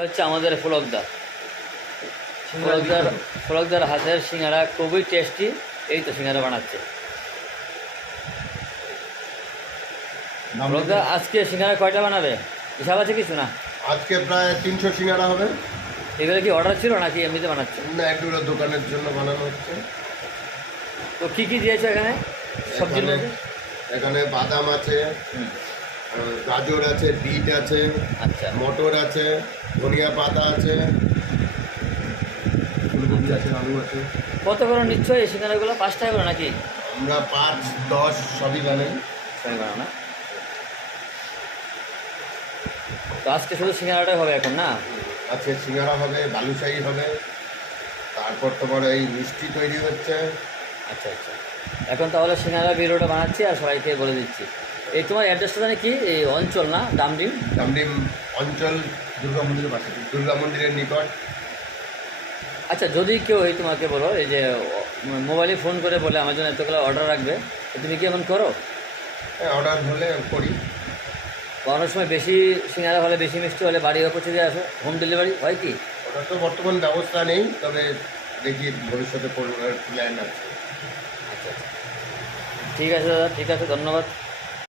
হচ্ছে আমাদের ফলকদার হাতের সিঙ্গারা খুবই টেস্টি। এই তো সিঙ্গারা বানাচ্ছে ফলকদার। আজকে সিঙ্গারা কয়টা বানাবে হিসাব আছে কিছু না? আজকে প্রায় 300 সিঙ্গারা হবে। এগুলো কি অর্ডার ছিল নাকি এমনিতে বানাচ্ছে? না, এগুলো দোকানের জন্য বানানো হচ্ছে। তো কী কী দিয়েছো এখানে সবজির মধ্যে? এখানে বাদাম আছে, গাজর আছে, বিট আছে, আচ্ছা, মটর আছে, ধনিয়া পাতা আছে, ফুলকপি আছে, আলু আছে। কত করে নিচ্ছ এই সিঙ্গারাগুলো? 5 টাকা করে নাকি? আমরা 5, 10 সবই বানাই। সবই বানাও না? তো আজকে শুধু সিঙ্গারাটাই হবে এখন না? আছে সিঙ্গারা হবে, বালুশাহী হবে, তারপর তোমার এই মিষ্টি তৈরি হচ্ছে। আচ্ছা আচ্ছা, এখন তাহলে সিঙ্গারা ভিডিওটা বানাচ্ছি আর সবাইকে বলে দিচ্ছি। এই তোমার অ্যাড্রেসটা জানি কি? এই অঞ্চল না, ডামডিম? ডামডিম অঞ্চল, দুর্গা মন্দিরের পাশে, দুর্গা মন্দিরের নিকট। আচ্ছা, যদি কেউ এই তোমাকে বলো এই যে মোবাইলে ফোন করে বলে আমার জন্য এতগুলো অর্ডার রাখবে, তো তুমি কি এমন করো? হ্যাঁ, অর্ডার হলে করি। বা অনেক সময় বেশি সিঙ্গারা হলে, বেশি মিষ্টি হলে বাড়ি পৌঁছে দিয়ে আসো, হোম ডেলিভারি হয় কি? ওটা তো বর্তমান ব্যবস্থা নেই, তবে দেখি ভবিষ্যতে প্ল্যান আছে। আচ্ছা আচ্ছা, ঠিক আছে দাদা, ঠিক আছে, ধন্যবাদ।